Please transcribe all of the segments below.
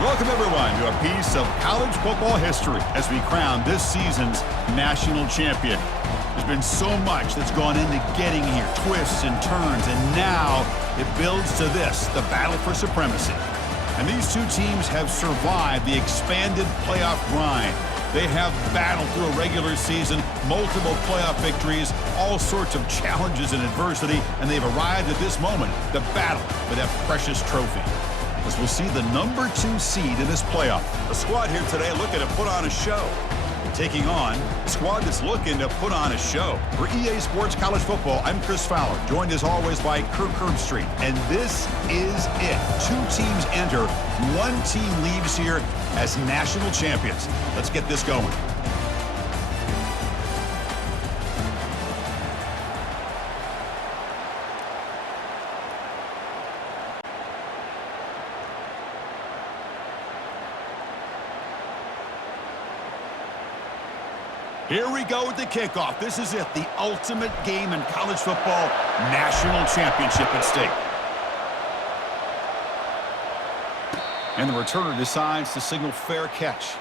Welcome, everyone, to a piece of college football history as we crown this season's national champion. There's been so much that's gone into getting here, twists and turns, and now it builds to this, the battle for supremacy. And these two teams have survived the expanded playoff grind. They have battled through a regular season, multiple playoff victories, all sorts of challenges and adversity, and they've arrived at this moment, the battle for that precious trophy. As we'll see the number 2 seed in this playoff. The squad here today looking to put on a show. Taking on a squad that's looking to put on a show. For EA Sports College Football, I'm Chris Fowler, joined as always by Kirk Herbstreit. And this is it. 2 teams enter, 1 team leaves here as national champions. Let's get this going. Here we go with the kickoff. This is it, the ultimate game in college football, national championship at stake. And the returner decides to signal fair catch.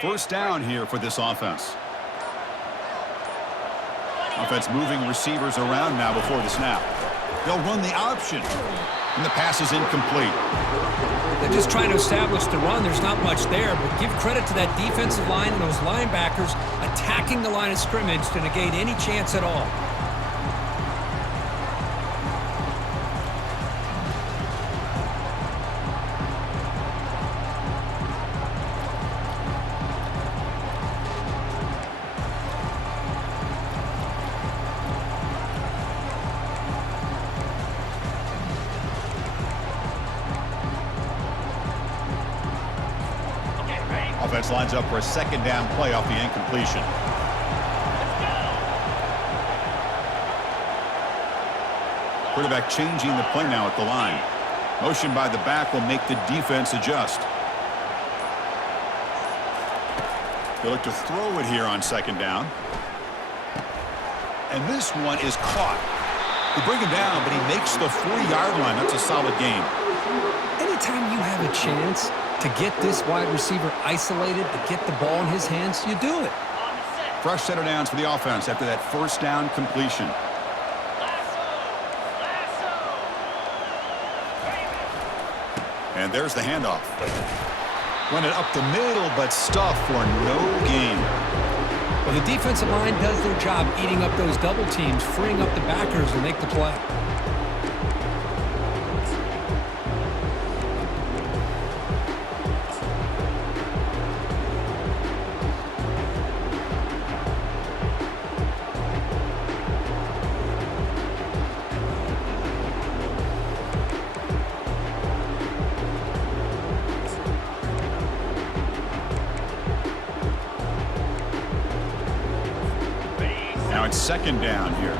First down here for this offense. Offense moving receivers around now before the snap. They'll run the option. And the pass is incomplete. They're just trying to establish the run. There's not much there, but give credit to that defensive line and those linebackers attacking the line of scrimmage to negate any chance at all. Offense lines up for a second down play off the incompletion. Quarterback changing the play now at the line. Motion by the back will make the defense adjust. They look to throw it here on second down. And this one is caught. They bring him down, but he makes the 40-yard line. That's a solid gain. Anytime you have a chance to get this wide receiver isolated, to get the ball in his hands, you do it. Fresh set of downs for the offense after that first down completion. And there's the handoff. Run it up the middle, but stuffed for no gain. Well, the defensive line does their job eating up those double teams, freeing up the backers to make the play. Now it's second down here.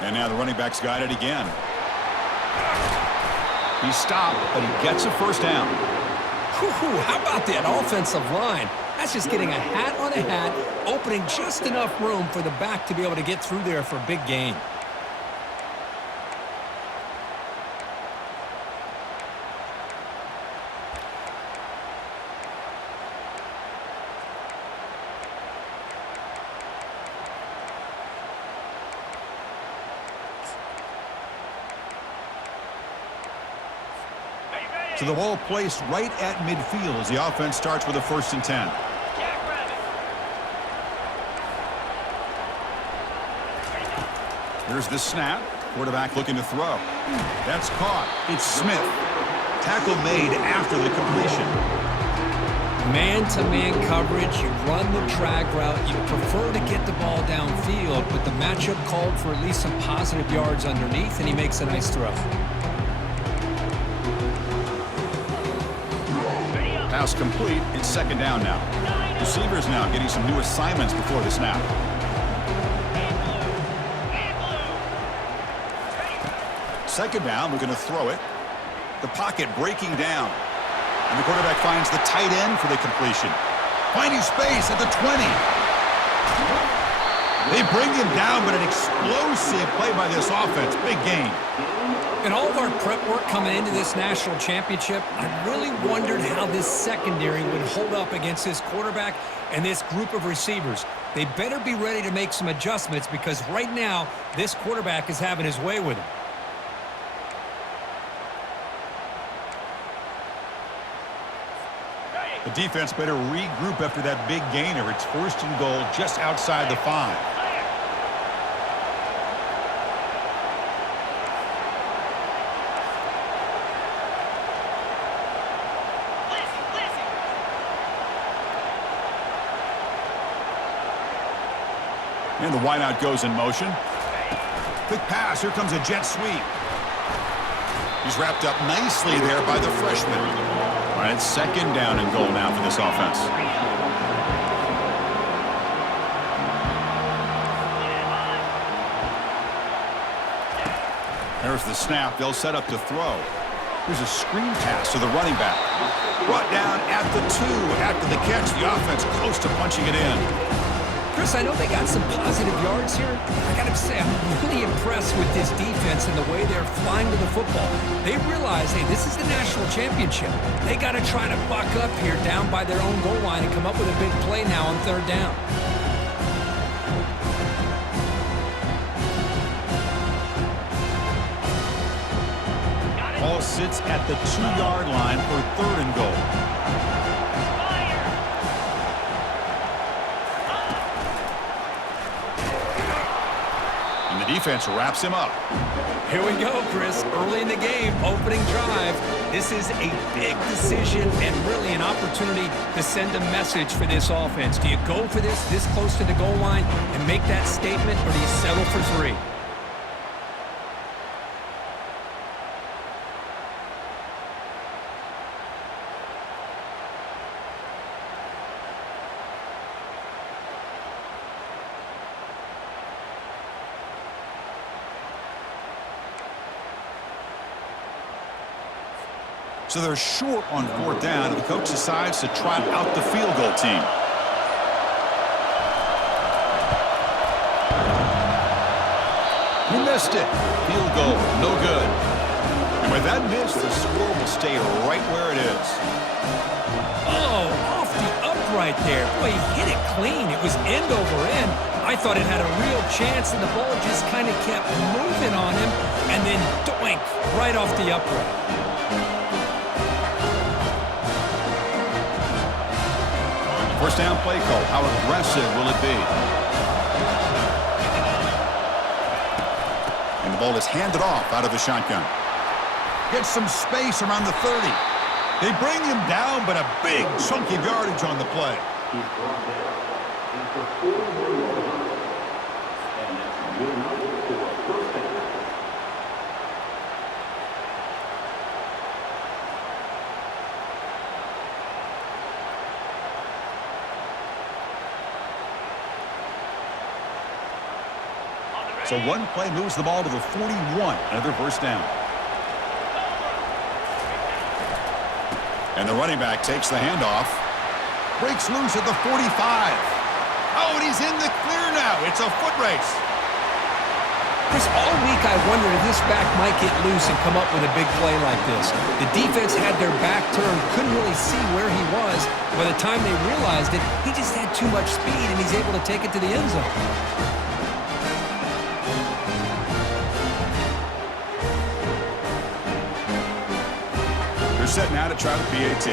And now the running back's got it again. He stopped, but he gets a first down. How about that offensive line? That's just getting a hat on a hat, opening just enough room for the back to be able to get through there for a big gain. So the ball placed right at midfield as the offense starts with a 1st and 10. Here's the snap. Quarterback looking to throw. That's caught. It's Smith. Tackle made after the completion. Man-to-man coverage, you run the drag route, you prefer to get the ball downfield, but the matchup called for at least some positive yards underneath, and he makes a nice throw. pass complete. It's second down now. Receivers now getting some new assignments before the snap. Second down, we're going to throw it. The pocket breaking down. And the quarterback finds the tight end for the completion. Finding space at the 20. They bring him down, but an explosive play by this offense. Big gain. In all of our prep work coming into this national championship, I really wondered how this secondary would hold up against this quarterback and this group of receivers. They better be ready to make some adjustments because right now, this quarterback is having his way with him. The defense better regroup after that big gainer. It's first and goal just outside the 5. And the wideout goes in motion. Quick pass. Here comes a jet sweep. He's wrapped up nicely there by the freshman. All right, second down and goal now for this offense. There's the snap. They'll set up to throw. Here's a screen pass to the running back. Brought down at the 2. After the catch, the offense close to punching it in. Chris, I know they got some positive yards here. I got to say, I'm really impressed with this defense and the way they're flying to the football. They realize, hey, this is the national championship. They got to try to buck up here down by their own goal line and come up with a big play now on third down. Ball sits at the 2-yard line for third and goal. The defense wraps him up. Here we go, Chris. Early in the game, opening drive. This is a big decision and really an opportunity to send a message for this offense. Do you go for this close to the goal line and make that statement, or do you settle for 3? So they're short on fourth down, and the coach decides to trot out the field goal team. He missed it. Field goal, no good. And with that miss, the score will stay right where it is. Oh, off the upright there. Boy, he hit it clean. It was end over end. I thought it had a real chance, and the ball just kind of kept moving on him, and then doink, right off the upright. First down play call. How aggressive will it be? And the ball is handed off out of the shotgun. Gets some space around the 30. They bring him down, but a big chunky yardage on the play. He's brought down into 4 more yards. And that's good enough for a first down. So one play moves the ball to the 41. Another first down. And the running back takes the handoff. Breaks loose at the 45. Oh, and he's in the clear now. It's a foot race. Chris, all week I wondered if this back might get loose and come up with a big play like this. The defense had their back turned, couldn't really see where he was. By the time they realized it, he just had too much speed, and he's able to take it to the end zone. They're set now to try the PAT.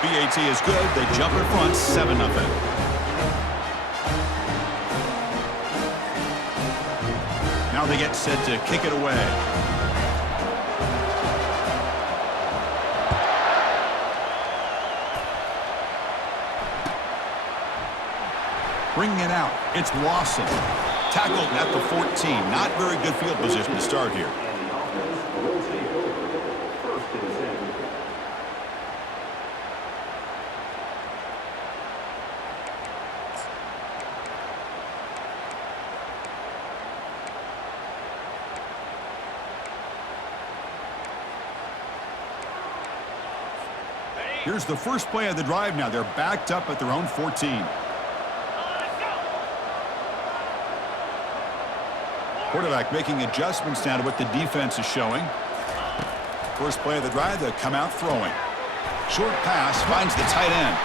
PAT is good. They jump in front, 7-0. Now they get set to kick it away. Bringing it out. It's Lawson. Tackled at the 14. Not very good field position to start here. Here's the first play of the drive now. They're backed up at their own 14. Quarterback making adjustments now to what the defense is showing. First play of the drive, they'll come out throwing. Short pass finds the tight end.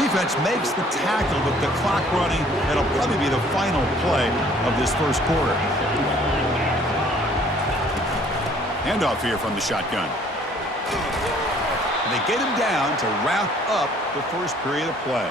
Defense makes the tackle with the clock running. That'll probably be the final play of this first quarter. Handoff here from the shotgun. And they get him down to wrap up the first period of play.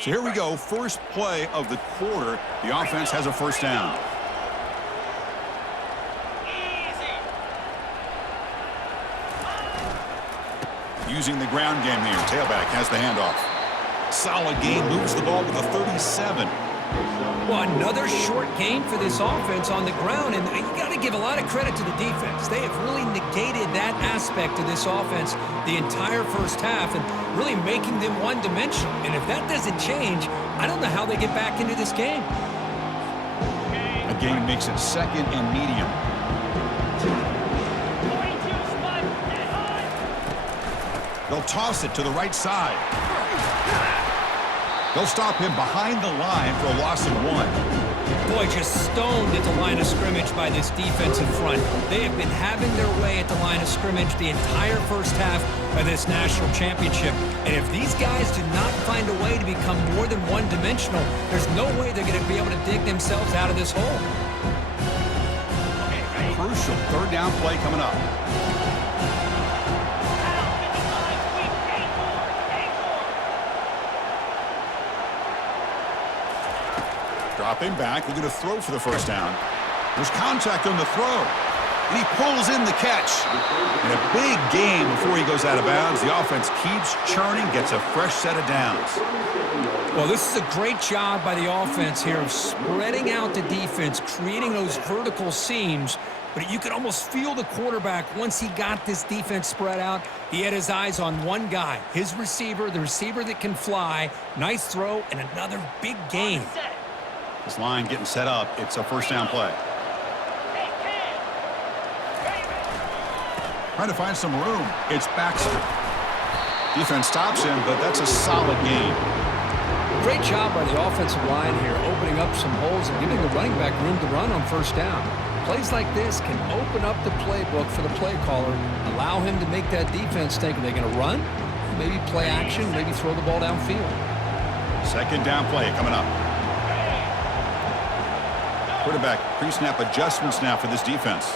So here we go, first play of the quarter. The offense has a first down. Using the ground game here. Tailback has the handoff. Solid game, moves the ball with a 37. Well, another short game for this offense on the ground, and you got to give a lot of credit to the defense. They have really negated that aspect of this offense the entire first half and really making them one-dimensional. And if that doesn't change, I don't know how they get back into this game. A game makes it second and medium. They'll toss it to the right side. They'll stop him behind the line for a loss of 1. Boy, just stoned at the line of scrimmage by this defensive front. They have been having their way at the line of scrimmage the entire first half of this national championship. And if these guys do not find a way to become more than one-dimensional, there's no way they're going to be able to dig themselves out of this hole. Crucial third down play coming up. Dropping back, they're going to throw for the first down. There's contact on the throw, and he pulls in the catch. And a big game before he goes out of bounds. The offense keeps churning, gets a fresh set of downs. Well, this is a great job by the offense here of spreading out the defense, creating those vertical seams. But you could almost feel the quarterback, once he got this defense spread out, he had his eyes on one guy, his receiver, the receiver that can fly. Nice throw and another big gain. This line getting set up. It's a first down play. Trying to find some room. It's Baxter. Defense stops him, but that's a solid game. Great job by the offensive line here, opening up some holes and giving the running back room to run on first down. Plays like this can open up the playbook for the play caller, allow him to make that defense think, are they going to run? Maybe play action, maybe throw the ball downfield. Second down play coming up. Quarterback pre-snap adjustments now for this defense.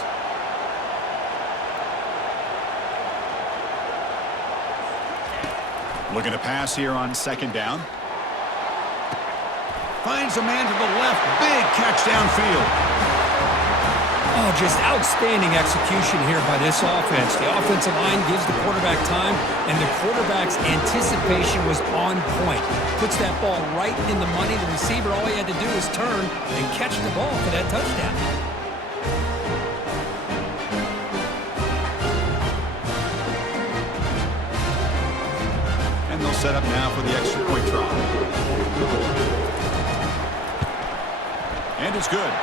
Looking to pass here on second down. Finds a man to the left. Big catch downfield. Oh, just outstanding execution here by this offense. The offensive line gives the quarterback time, and the quarterback's anticipation was on point. Puts that ball right in the money. The receiver, all he had to do was turn and catch the ball for that touchdown. And they'll set up now for the extra point try. And it's good.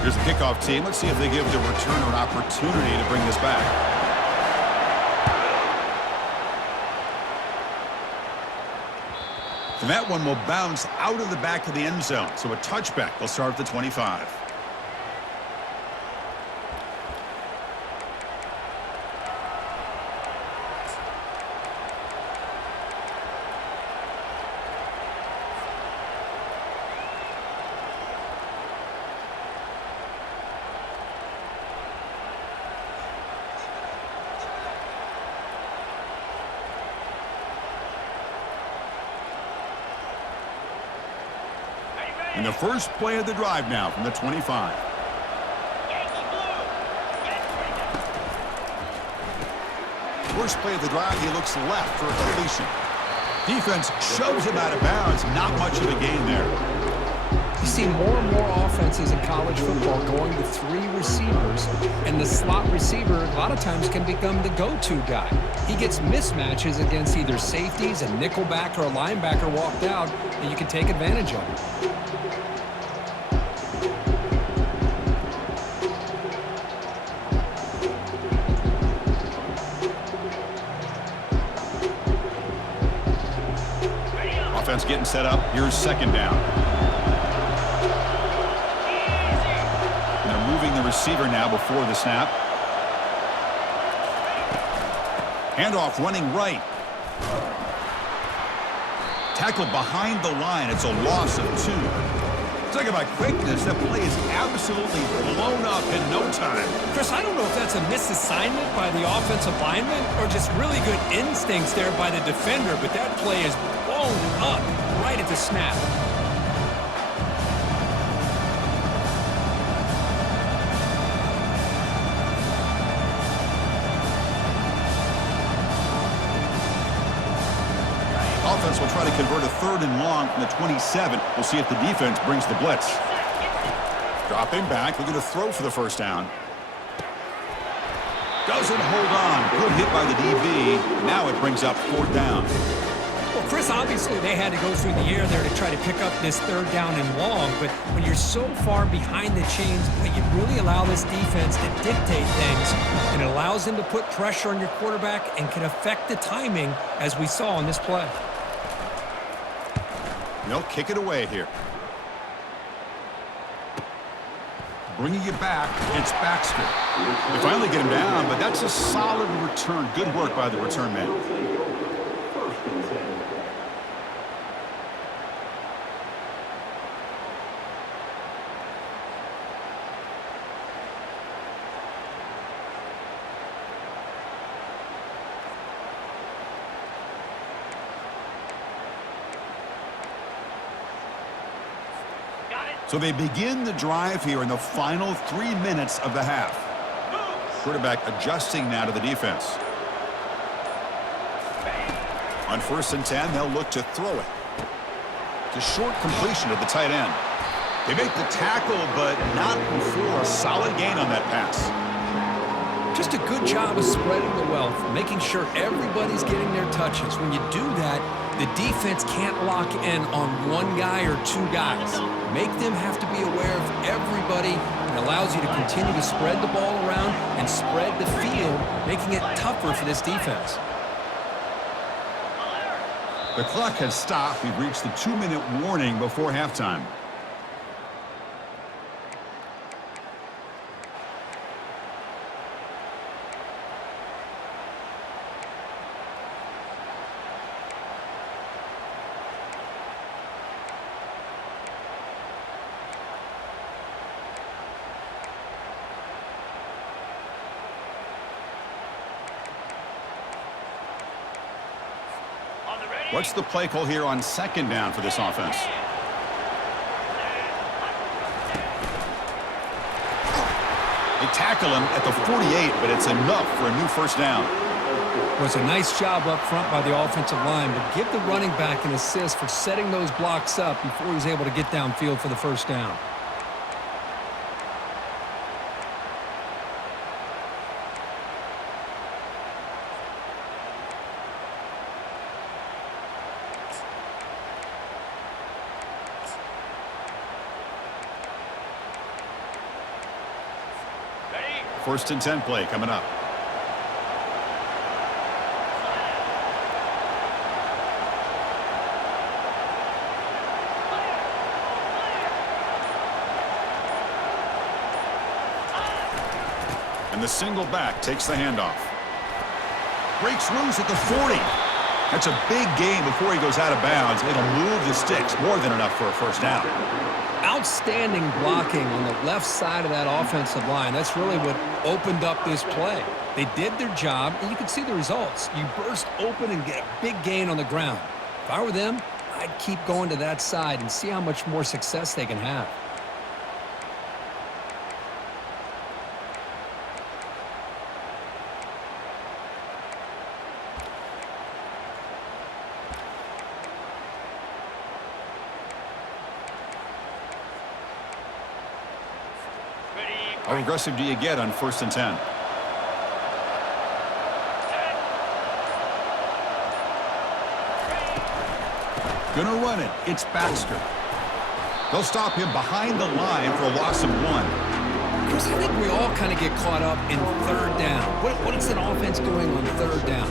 Here's the kickoff team. Let's see if they give the returner an opportunity to bring this back. And that one will bounce out of the back of the end zone. So a touchback. They'll start at the 25. And the first play of the drive now from the 25. first play of the drive, he looks left for a completion. Defense shoves him out of bounds. Not much of a gain there. You see more and more offenses in college football going to 3 receivers, and the slot receiver a lot of times can become the go-to guy. He gets mismatches against either safeties, a nickelback, or a linebacker walked out, and you can take advantage of it. Offense getting set up. Here's second down. And they're moving the receiver now before the snap. Handoff running right. Tackled behind the line. It's a loss of 2. Talking about quickness, that play is absolutely blown up in no time. Chris, I don't know if that's a misassignment by the offensive lineman or just really good instincts there by the defender, but that play is blown up right at the snap. Offense will try to convert a 3rd and long from the 27. We'll see if the defense brings the blitz. Dropping back, looking to throw for the first down. Doesn't hold on. Good hit by the DB. Now it brings up 4th down. Well, Chris, obviously they had to go through the air there to try to pick up this 3rd down and long, but when you're so far behind the chains, you really allow this defense to dictate things, and it allows them to put pressure on your quarterback and can affect the timing, as we saw on this play. They'll kick it away here. Bringing it back, it's Baxter. They finally get him down, but that's a solid return. Good work by the return man. First and 10. So they begin the drive here in the final 3 minutes of the half. Quarterback adjusting now to the defense. On 1st and 10, they'll look to throw it. It's a short completion to the tight end. They make the tackle, but not before a solid gain on that pass. Just a good job of spreading the wealth, making sure everybody's getting their touches. When you do that, the defense can't lock in on 1 guy or 2 guys. Make them have to be aware of everybody, and allows you to continue to spread the ball around and spread the field, making it tougher for this defense. The clock has stopped. We've reached the 2-minute warning before halftime. What's the play call here on 2nd down for this offense? They tackle him at the 48, but it's enough for a new 1st down. It was a nice job up front by the offensive line, but give the running back an assist for setting those blocks up before he was able to get downfield for the 1st down. First and 10 play coming up. And the single back takes the handoff. Breaks loose at the 40. That's a big gain before he goes out of bounds. It'll move the sticks, more than enough for a 1st down. Outstanding blocking on the left side of that offensive line. That's really what opened up this play. They did their job, and you can see the results. You burst open and get a big gain on the ground. If I were them, I'd keep going to that side and see how much more success they can have. How aggressive do you get on 1st and 10? Gonna run it. It's Baxter. They'll stop him behind the line for a loss of 1. Chris, I think we all kind of get caught up in 3rd down. What is an offense doing on 3rd down?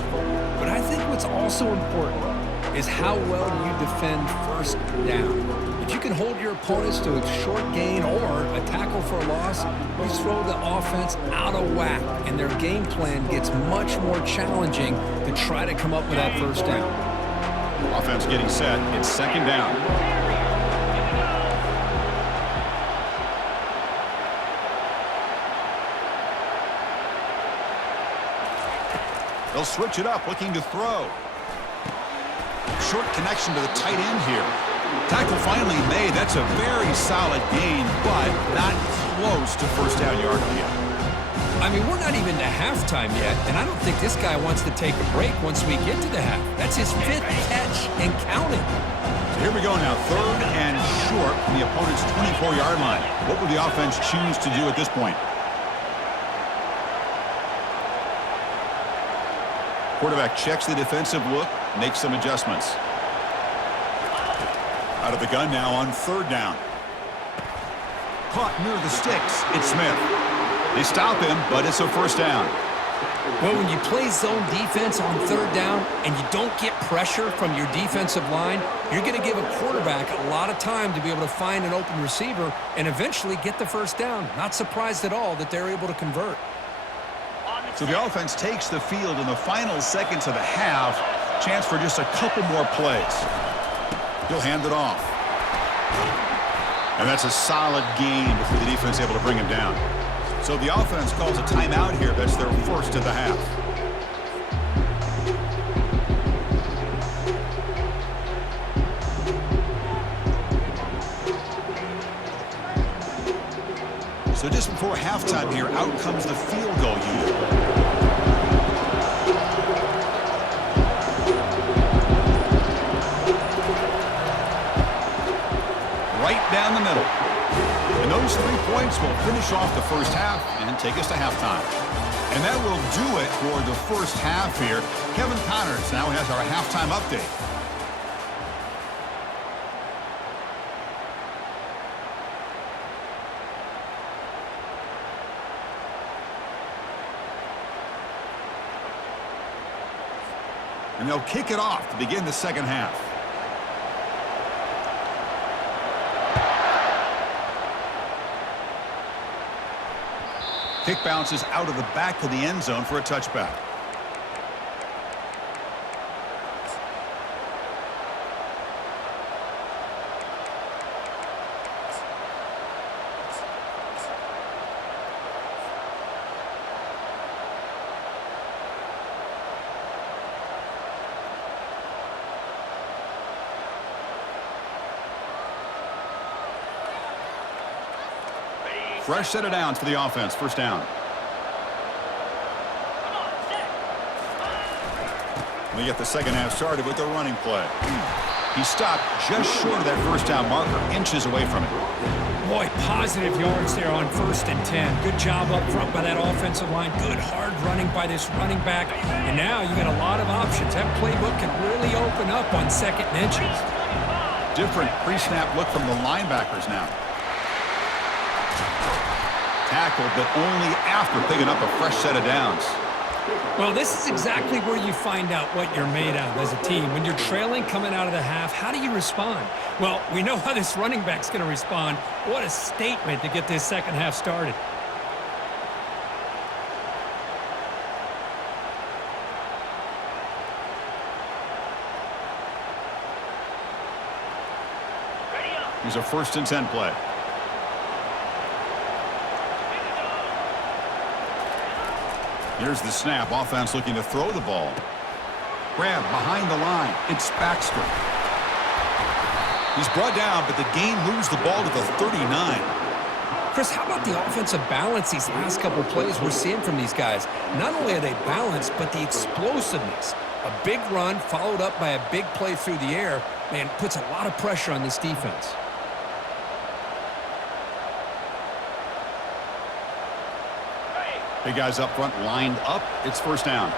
But I think what's also important is how well you defend 1st down. If you can hold your opponents to a short gain or a tackle for a loss, you throw the offense out of whack, and their game plan gets much more challenging to try to come up with that 1st down. Offense getting set. It's 2nd down. They'll switch it up, looking to throw. Short connection to the tight end here. Tackle finally made. That's a very solid gain, but not close to 1st down yardage yet. I mean, we're not even to halftime yet, and I don't think this guy wants to take a break once we get to the half. That's his 5th catch and counting. So here we go now, 3rd and short from the opponent's 24-yard line. What would the offense choose to do at this point? Quarterback checks the defensive look, makes some adjustments. Out of the gun now on 3rd down. Caught near the sticks. It's Smith. They stop him, but it's a 1st down. Well, when you play zone defense on 3rd down and you don't get pressure from your defensive line, you're going to give a quarterback a lot of time to be able to find an open receiver and eventually get the 1st down. Not surprised at all that they're able to convert. So the offense takes the field in the final seconds of the half. Chance for just a couple more plays. He'll hand it off. And that's a solid gain before the defense is able to bring him down. So the offense calls a timeout here. That's their 1st of the half. So just before halftime here, out comes the field goal unit. Right down the middle. And those 3 points will finish off the 1st half and take us to halftime. And that will do it for the 1st half here. Kevin Connors now has our halftime update. And they'll kick it off to begin the 2nd half. Kick bounces out of the back of the end zone for a touchback. Fresh set of downs for the offense. 1st down. We get the 2nd half started with the running play. He stopped just short of that 1st down marker, inches away from it. Boy, positive yards there on 1st and 10. Good job up front by that offensive line. Good hard running by this running back. And now you got a lot of options. That playbook can really open up on 2nd and inches. Different pre-snap look from the linebackers now. Tackled, but only after picking up a fresh set of downs. Well, this is exactly where you find out what you're made of as a team. When you're trailing coming out of the half, how do you respond? Well, we know how this running back's going to respond. What a statement to get this 2nd half started. Here's a 1st and 10 play. Here's the snap. Offense looking to throw the ball. Grab behind the line. It's Baxter. He's brought down, but the game moves the ball to the 39. Chris, how about the offensive balance these last couple plays we're seeing from these guys? Not only are they balanced, but the explosiveness. A big run followed up by a big play through the air, man, puts a lot of pressure on this defense. Hey, guys up front lined up. It's first down.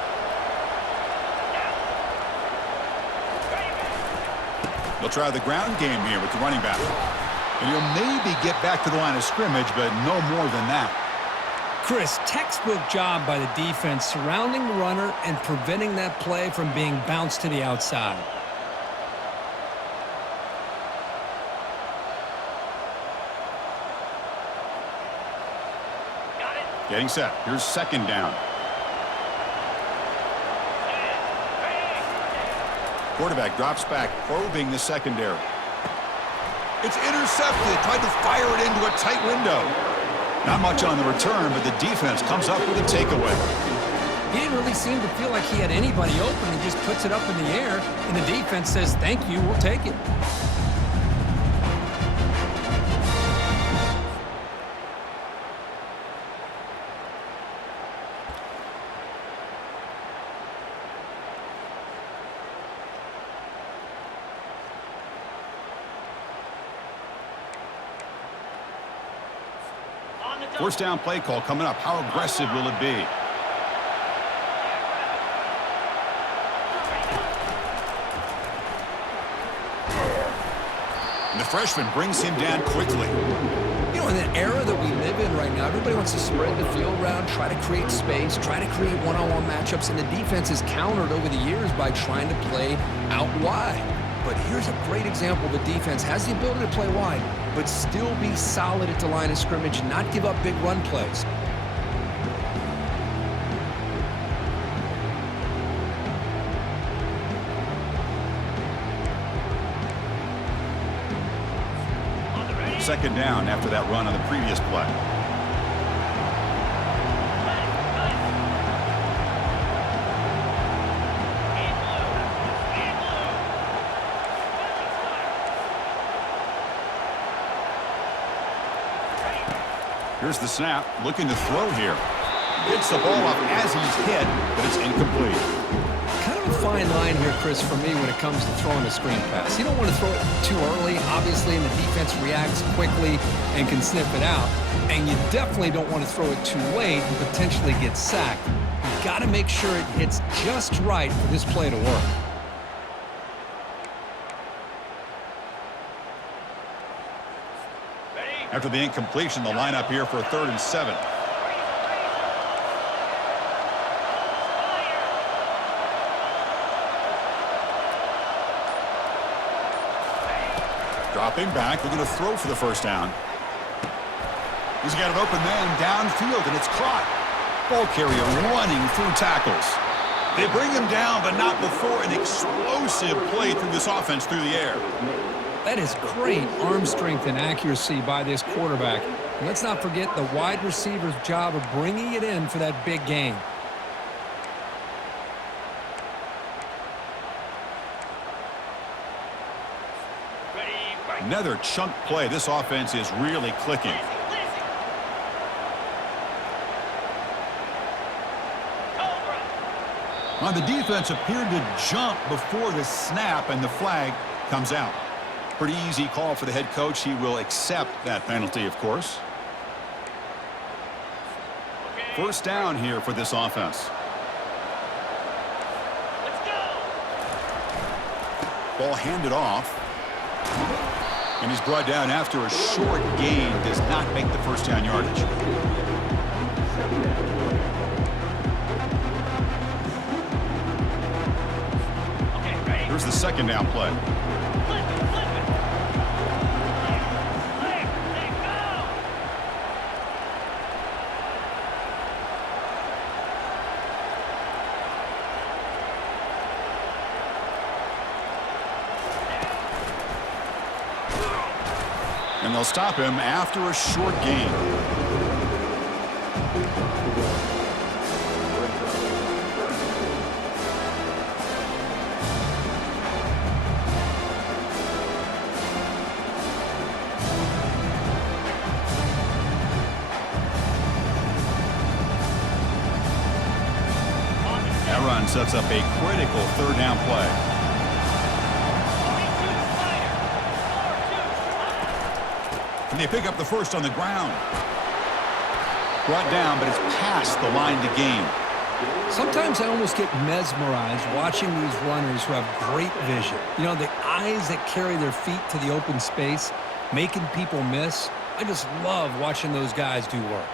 They'll try the ground game here with the running back. And he'll maybe get back to the line of scrimmage, but no more than that. Chris, textbook job by the defense surrounding the runner and preventing that play from being bounced to the outside. Getting set. Here's second down. Quarterback drops back, probing the secondary. It's intercepted. Tried to fire it into a tight window. Not much on the return, but the defense comes up with a takeaway. He didn't really seem to feel like he had anybody open. He just puts it up in the air, and the defense says, thank you, we'll take it. First down play call coming up. How aggressive will it be? And the freshman brings him down quickly. You know, in the era that we live in right now, everybody wants to spread the field around, try to create space, try to create one-on-one matchups, and the defense is countered over the years by trying to play out wide. But here's a great example. The defense has the ability to play wide, but still be solid at the line of scrimmage and not give up big run plays. Second down after that run on the previous play. Here's the snap, looking to throw here. Gets the ball up as he's hit, but it's incomplete. Kind of a fine line here, Chris, for me when it comes to throwing a screen pass. You don't want to throw it too early, obviously, and the defense reacts quickly and can sniff it out. And you definitely don't want to throw it too late and potentially get sacked. You've got to make sure it hits just right for this play to work. After the incompletion, the lineup here for a 3rd and 7. Dropping back, looking to throw for the first down. He's got an open man downfield, and it's caught. Ball carrier running through tackles. They bring him down, but not before an explosive play through this offense through the air. That is great arm strength and accuracy by this quarterback. And let's not forget the wide receiver's job of bringing it in for that big gain. Another chunk play. This offense is really clicking. Now the defense appeared to jump before the snap, and the flag comes out. Pretty easy call for the head coach. He will accept that penalty, of course. First down here for this offense. Let's go. Ball handed off. And he's brought down after a short gain. Does not make the first down yardage. Okay, ready? Here's the second down play. Flip it. Clear, go. And they'll stop him after a short gain. That run sets up a critical third down play. Can they pick up the first on the ground? brought down, but it's past the line to gain. Sometimes I almost get mesmerized watching these runners who have great vision. You know, the eyes that carry their feet to the open space, making people miss. I just love watching those guys do work.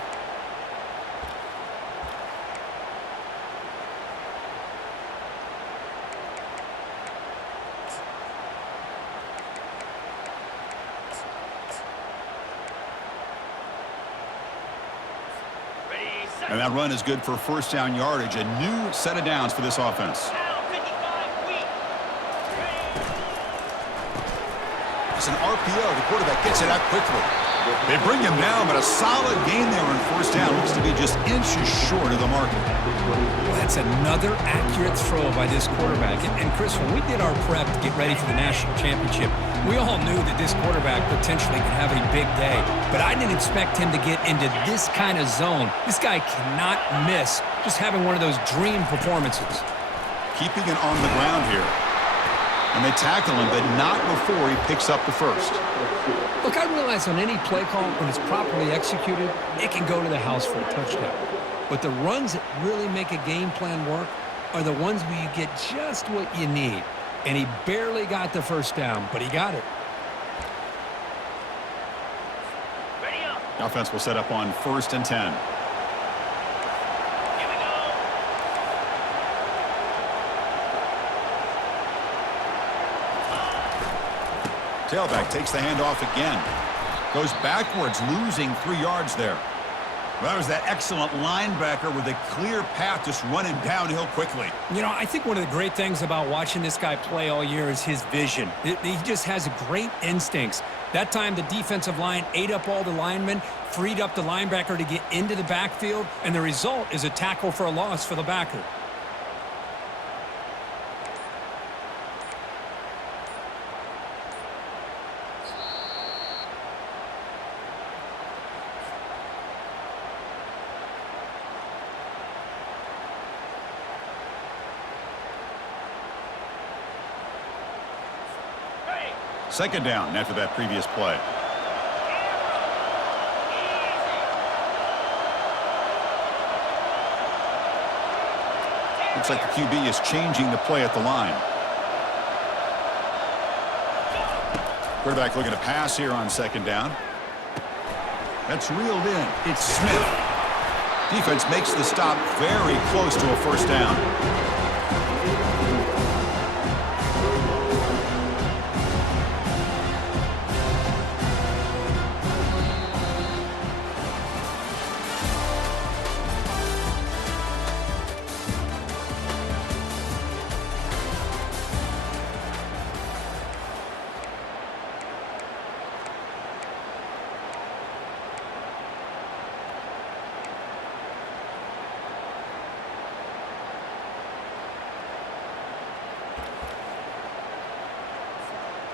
Ready, set. And that run is good for first down yardage. A new set of downs for this offense. Now, 55, weak. Ready. It's an RPO. The quarterback gets it out quickly. They bring him down, but a solid gain there on first down. Looks to be just inches short of the market. Well, that's another accurate throw by this quarterback. And Chris, when we did our prep to get ready for the national championship, we all knew that this quarterback potentially could have a big day. But I didn't expect him to get into this kind of zone. This guy cannot miss just having one of those dream performances. Keeping it on the ground here. And they tackle him, but not before he picks up the first. Look, I realize on any play call, when it's properly executed, it can go to the house for a touchdown. But the runs that really make a game plan work are the ones where you get just what you need. And he barely got the first down, but he got it. Ready up. The offense will set up on 1st and 10. Here we go. Tailback takes the handoff again. Goes backwards, losing 3 yards there. Well, that was that excellent linebacker with a clear path just running downhill quickly. You know, I think one of the great things about watching this guy play all year is his vision. He just has great instincts. That time, the defensive line ate up all the linemen, freed up the linebacker to get into the backfield, and the result is a tackle for a loss for the backer. Ready. 2nd down after that previous play. Looks like the QB is changing the play at the line. Quarterback looking to pass here on 2nd down. That's reeled in. It's Smith. Defense makes the stop very close to a first down.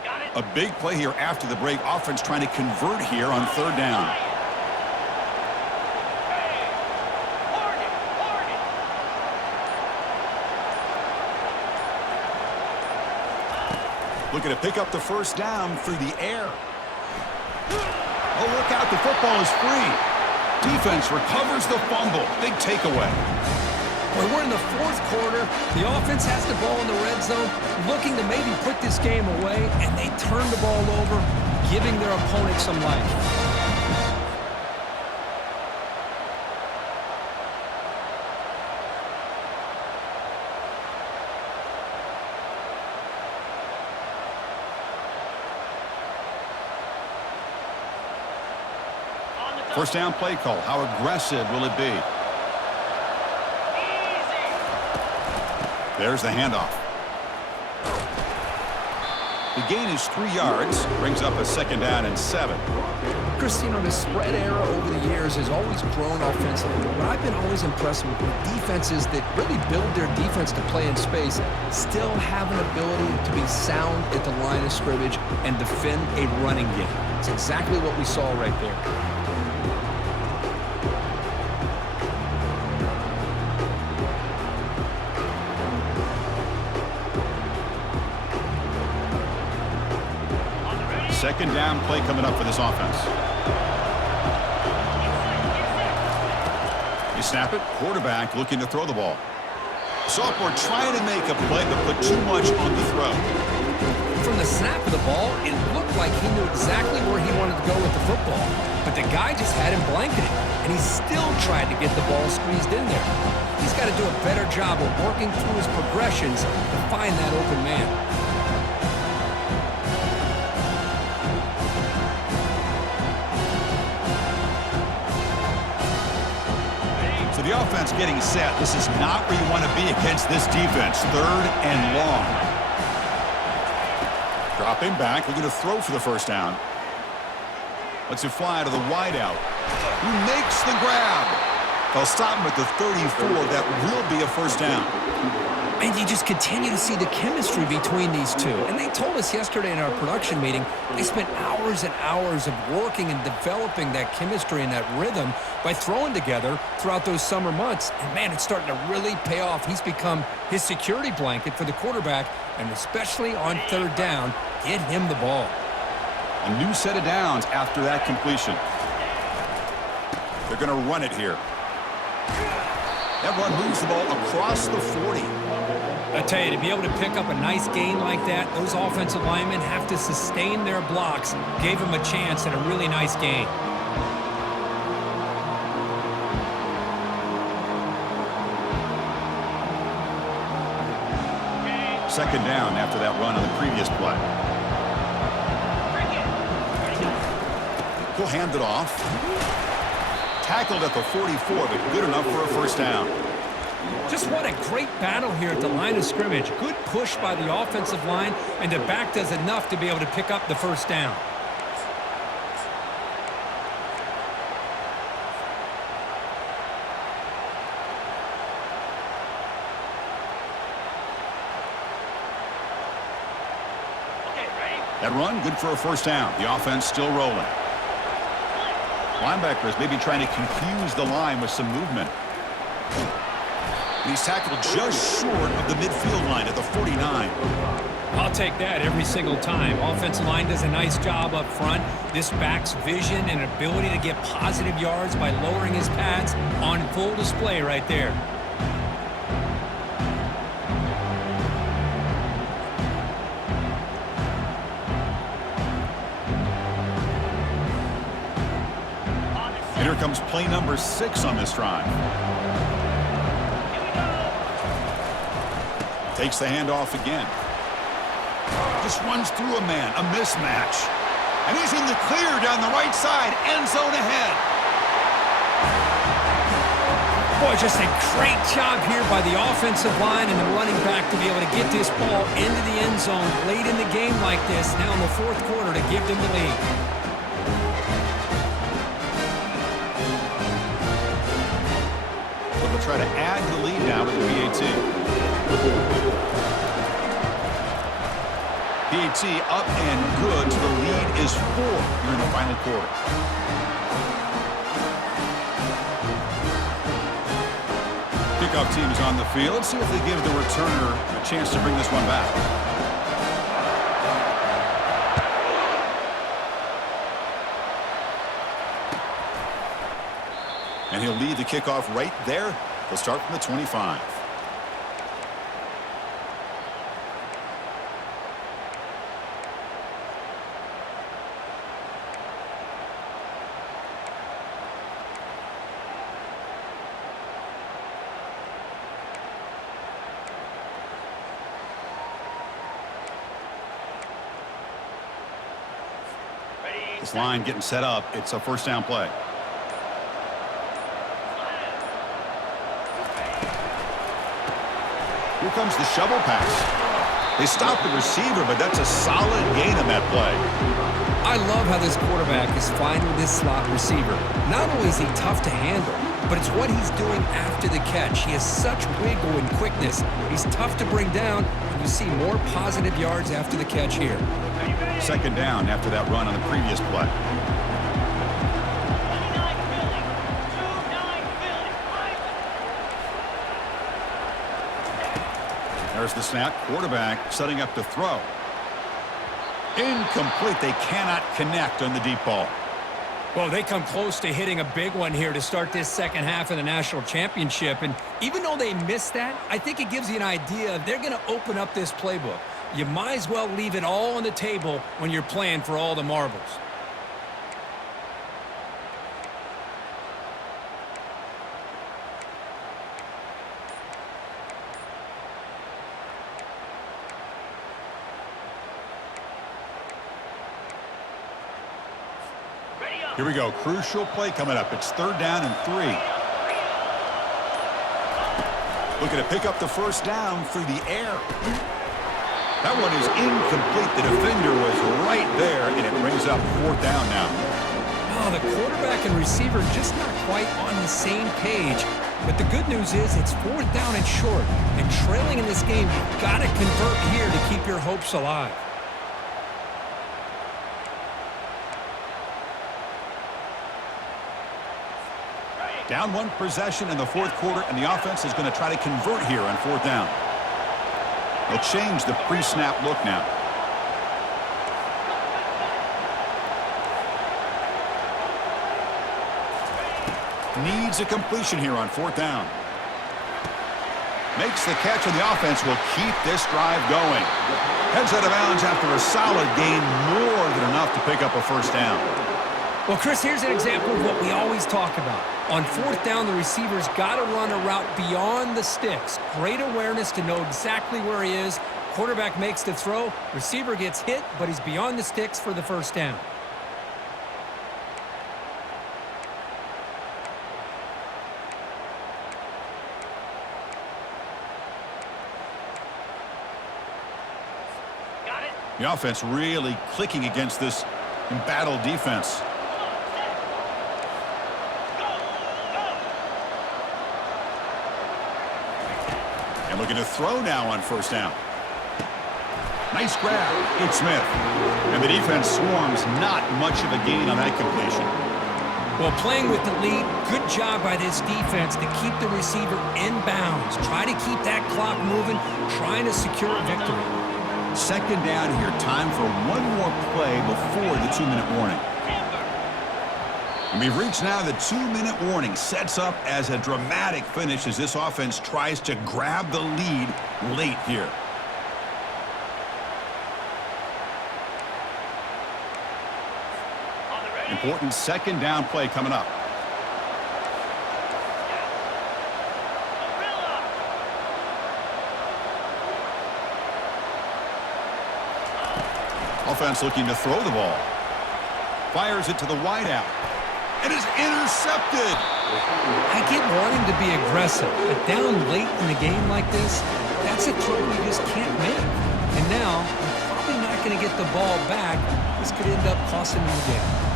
Got it. A big play here after the break. Offense trying to convert here on 3rd down. Ready. Target. Target. Looking to pick up the first down through the air. Oh, look out. The football is free. Defense recovers the fumble. Big takeaway. When we're in the 4th quarter, the offense has the ball in the red zone, looking to maybe put this game away, and they turn the ball over, giving their opponent some life. On the First down play call. How aggressive will it be? There's the handoff. The gain is 3 yards. Brings up a 2nd down and 7. Chris, you know, the spread era over the years has always grown offensively, but I've been always impressed with defenses that really build their defense to play in space, still have an ability to be sound at the line of scrimmage and defend a running game. It's exactly what we saw right there. Second down play coming up for this offense. They snap it. Quarterback looking to throw the ball. Sophomore trying to make a play, but put too much on the throw. From the snap of the ball, it looked like he knew exactly where he wanted to go with the football. But the guy just had him blanketed, and he still tried to get the ball squeezed in there. He's got to do a better job of working through his progressions to find that open man. So the offense getting set. This is not where you want to be against this defense. 3rd and long. Dropping back, looking to throw for the first down. Lets it fly to the wideout. Who makes the grab? They'll stop him at the 34. That will be a first down. And you just continue to see the chemistry between these two. And they told us yesterday in our production meeting, they spent hours and hours of working and developing that chemistry and that rhythm by throwing together throughout those summer months. And, man, it's starting to really pay off. He's become his security blanket for the quarterback, and especially on 3rd down, get him the ball. A new set of downs after that completion. They're going to run it here. That run moves the ball across the 40. I tell you, to be able to pick up a nice gain like that, those offensive linemen have to sustain their blocks. Gave him a chance at a really nice gain. Second down after that run on the previous play. He'll hand it off. Tackled at the 44, but good enough for a first down. Just what a great battle here at the line of scrimmage. Good push by the offensive line, and the back does enough to be able to pick up the first down. Okay, ready? That run, good for a first down. The offense still rolling. Linebackers maybe trying to confuse the line with some movement. And he's tackled just short of the midfield line at the 49. I'll take that every single time. Offensive line does a nice job up front. This back's vision and ability to get positive yards by lowering his pads on full display right there. And here comes play number 6 on this drive. Takes the handoff again. Just runs through a man, a mismatch. And he's in the clear down the right side, end zone ahead. Boy, just a great job here by the offensive line and the running back to be able to get this ball into the end zone late in the game like this, now in the 4th quarter, to give them the lead. So they'll try to add the lead now with the PAT. PAT up and good, so the lead is 4 here in the final quarter. Kickoff team is on the field. Let's see if they give the returner a chance to bring this one back. And he'll lead the kickoff right there. They'll start from the 25. This line getting set up. It's a first down play. Here comes the shovel pass. They stop the receiver, but that's a solid gain on that play. I love how this quarterback is finding this slot receiver. Not only is he tough to handle, but it's what he's doing after the catch. He has such wiggle and quickness. He's tough to bring down, and you see more positive yards after the catch here. Second down after that run on the previous play. 29 Philly. 2-9 Philly. There's the snap. Quarterback setting up to throw. Incomplete. They cannot connect on the deep ball. Well, they come close to hitting a big one here to start this second half of the national championship. And even though they missed that, I think it gives you an idea they're going to open up this playbook. You might as well leave it all on the table when you're playing for all the marbles. Here we go. Crucial play coming up. It's 3rd down and 3. Looking to pick up the first down through the air. That one is incomplete. The defender was right there, and it brings up 4th down now. Oh, the quarterback and receiver just not quite on the same page. But the good news is it's 4th down and short. And trailing in this game, you've got to convert here to keep your hopes alive. Down 1 possession in the 4th quarter, and the offense is going to try to convert here on 4th down. They'll change the pre-snap look now. Needs a completion here on 4th down. Makes the catch, and the offense will keep this drive going. Heads out of bounds after a solid gain, more than enough to pick up a first down. Well, Chris, here's an example of what we always talk about. On 4th down, the receiver's got to run a route beyond the sticks. Great awareness to know exactly where he is. Quarterback makes the throw. Receiver gets hit, but he's beyond the sticks for the first down. Got it. The offense really clicking against this embattled defense. And looking to throw now on first down. Nice grab. Good Smith. And the defense swarms. Not much of a gain on that completion. Well, playing with the lead, good job by this defense to keep the receiver in bounds. Try to keep that clock moving, trying to secure a victory. 2nd down here. Time for one more play before the 2-minute warning. And we've reached now the 2-minute warning. Sets up as a dramatic finish as this offense tries to grab the lead late here. Important 2nd down play coming up. Offense looking to throw the ball. Fires it to the wideout. It is intercepted. I get wanting to be aggressive, but down late in the game like this, that's a throw you just can't make. And now, you're probably not going to get the ball back. This could end up costing them the game.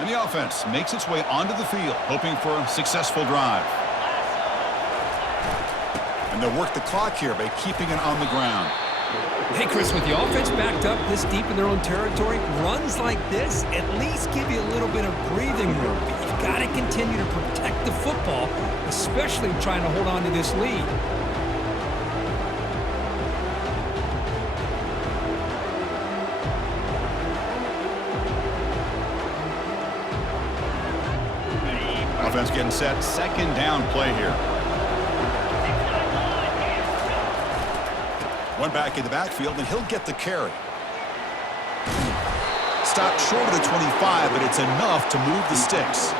And the offense makes its way onto the field, hoping for a successful drive. And they'll work the clock here by keeping it on the ground. Hey, Chris, with the offense backed up this deep in their own territory, runs like this at least give you a little bit of breathing room. But you've got to continue to protect the football, especially trying to hold on to this lead. Offense getting set. 2nd down play here. One back in the backfield, and he'll get the carry. Stopped short of the 25, but it's enough to move the sticks.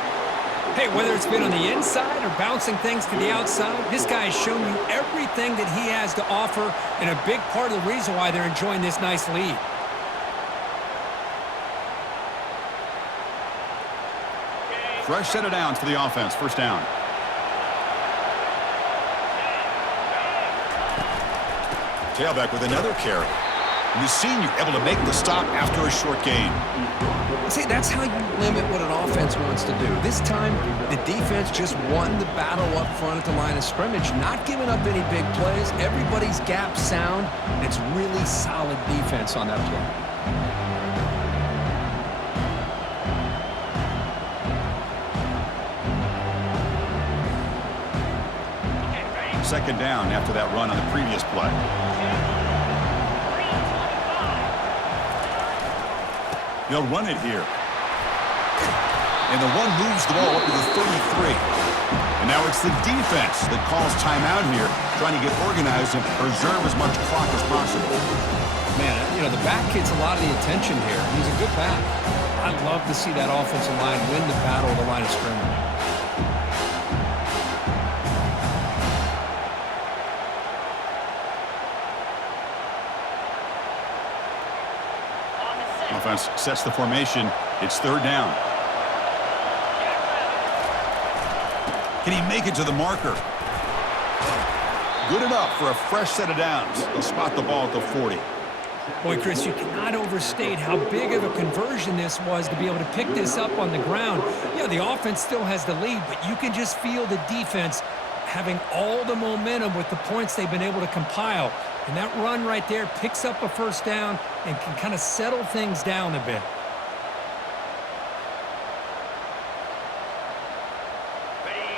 Hey, whether it's been on the inside or bouncing things to the outside, this guy has shown you everything that he has to offer, and a big part of the reason why they're enjoying this nice lead. Fresh set of downs for the offense. First down. Tailback with another carry. And the senior able to make the stop after a short gain. See, that's how you limit what an offense wants to do. This time, the defense just won the battle up front at the line of scrimmage, not giving up any big plays. Everybody's gap sound, and it's really solid defense on that play. second down after that run on the previous play. They'll run it here. And the one moves the ball up to the 33. And now it's the defense that calls timeout here, trying to get organized and preserve as much clock as possible. Man, you know, the back gets a lot of the attention here. He's a good back. I love to see that offensive line win the battle of the line of scrimmage. Offense sets the formation. It's third down. Can he make it to the marker? Good enough for a fresh set of downs. They'll spot the ball at the 40. Boy, Chris, you cannot overstate how big of a conversion this was to be able to pick this up on the ground. Yeah, the offense still has the lead, but you can just feel the defense having all the momentum with the points they've been able to compile. And that run right there picks up a first down and can kind of settle things down a bit.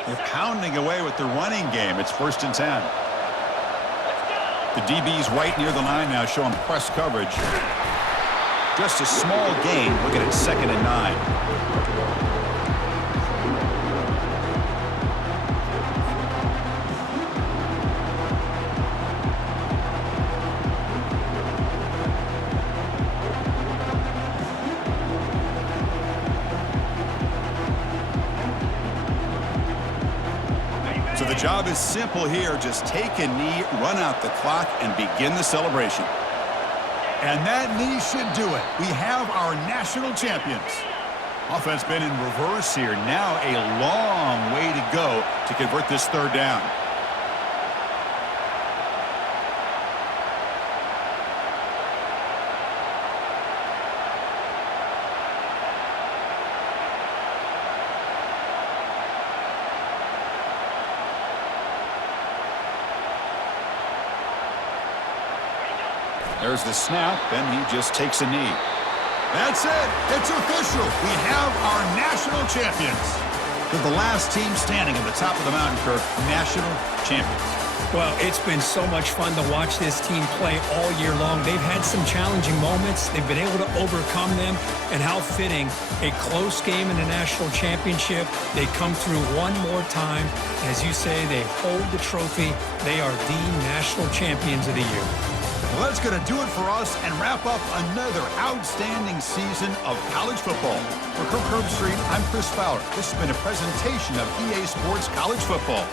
They're pounding away with the running game. It's 1st and 10. The DB's right near the line now, showing press coverage. Just a small gain. Looking at 2nd and 9. So the job is simple here. Just take a knee, run out the clock, and begin the celebration. And that knee should do it. We have our national champions. Offense been in reverse here. Now a long way to go to convert this third down. There's the snap, and he just takes a knee. That's it. It's official. We have our national champions. They're the last team standing at the top of the mountain, Kirk. National champions. Well, it's been so much fun to watch this team play all year long. They've had some challenging moments. They've been able to overcome them. And how fitting, a close game in the national championship. They come through one more time. As you say, they hold the trophy. They are the national champions of the year. Well, that's going to do it for us and wrap up another outstanding season of college football. For Kirk Herbstreit, I'm Chris Fowler. This has been a presentation of EA Sports College Football.